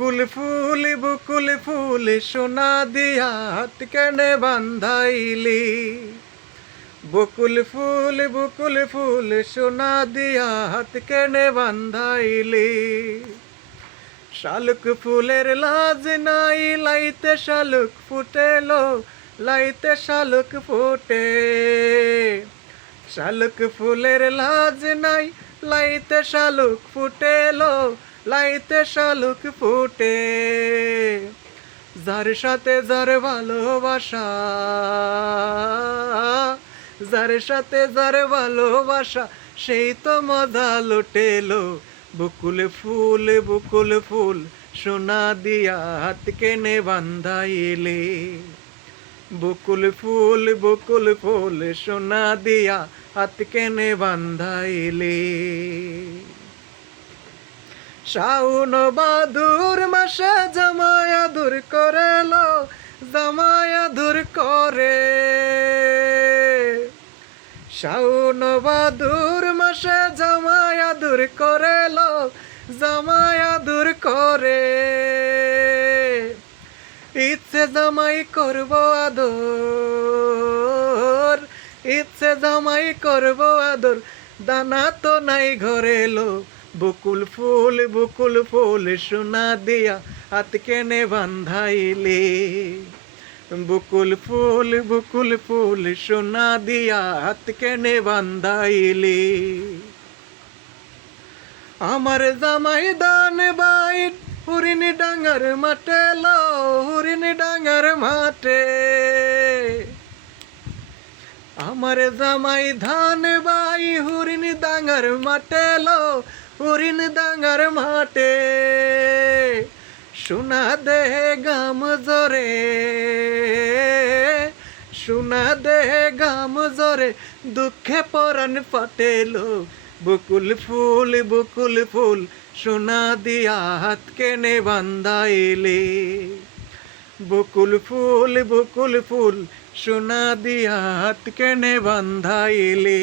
বকুল ফুল সোনা দিয়া হাত কেনে বান্ধাইলি। বকুল ফুল সোনা দিয়া হাত কেনে বান্ধাইলি। শালুক ফুলের লাজ নাই লাইতে শালুক ফুটেলো, লাইতে শালুক ফুটে। শালুক ফুলের লাজ নাই লাইতে শালুক ফুটেলো, লাইতে শালুক ফুটে। যার সাথে যার ভালোবাসা, যার সাথে যার ভালোবাসা সেই তো মজা লুটেলো। বকুল ফুল সোনা দিয়া হাত কেনে বান্ধাইলে। বকুল ফুল সোনা দিয়া হাত কেনে বান্ধাইলে। শাওন বাদুর মাসে জামাই আদর করেলো, জামাই আদর করে। শাওন বাদুর মাসে জামাই আদর করেলো, জামাই আদর করে। ইচ্ছে জামাই করব আদর, ইচ্ছে জামাই করব আদর, দানা তো নাই ঘরে লো। বকুল ফুল সোনা দিয়া হাত কেনে বান্ধাইলে। বকুল ফুল সোনা দিয়া হাত কেনে বান্ধাইলে। আমার জামাই দান বাইট হরিণ ডাঙ্গার মাঠে লো, হরিণ ডাঙ্গার মাঠে। আমার জামাই ধান বাই হরিণ ডাঙ্গার মাঠে লো, হরিণ ডাঙ্গার মাঠে। সোনা দেহে গাম জরে, সোনা দেহে গাম জরে, দুঃখে পরাণ ফাটেলো। বকুল ফুল সোনা দিয়া হাত কেনে বান্ধাইলে। বকুল ফুল সোনা দিয়া হাত কেনে বান্ধাইলে।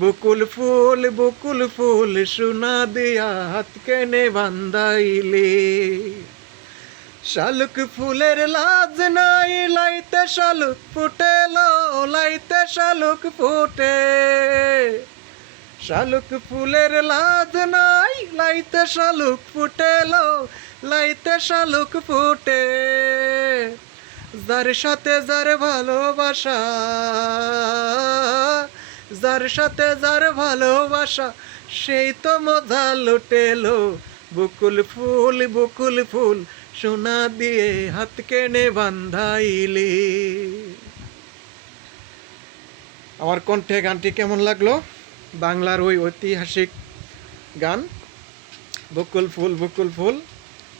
বকুল ফুল সোনা দিয়া হাত কেনে বান্ধাইলে। শালুক ফুলের লাজ নাই লাইতে শালুক ফুটেলো, লাইতে শালুক ফুটে। শালুক ফুলের লাজ নাই লাইতে শালুক ফুটেলো, লাইতে শালুক ফুটে। যার সাথে যার ভালোবাসা, যার সাথে যার ভালোবাসা সেই তো মজা লুটেলো। বকুল ফুল সোনা দিয়ে হাত কেনে বান্ধাইলে। আমার কণ্ঠে গানটি কেমন লাগলো? বাংলার ওই ঐতিহাসিক গান বকুল ফুল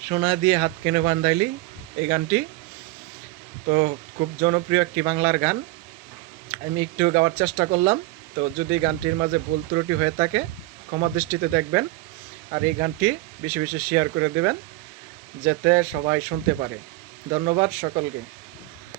সোনা দিয়ে হাত কেনে বান্ধাইলি, এই গানটি তো খুব জনপ্রিয় একটি বাংলার গান। আমি একটু গাওয়ার চেষ্টা করলাম, তো যদি গানটির মাঝে ভুল ত্রুটি হয়ে থাকে ক্ষমা দৃষ্টিতে দেখবেন। আর এই গানটি বেশি বেশি শেয়ার করে দেবেন যাতে সবাই শুনতে পারে। ধন্যবাদ সকলকে।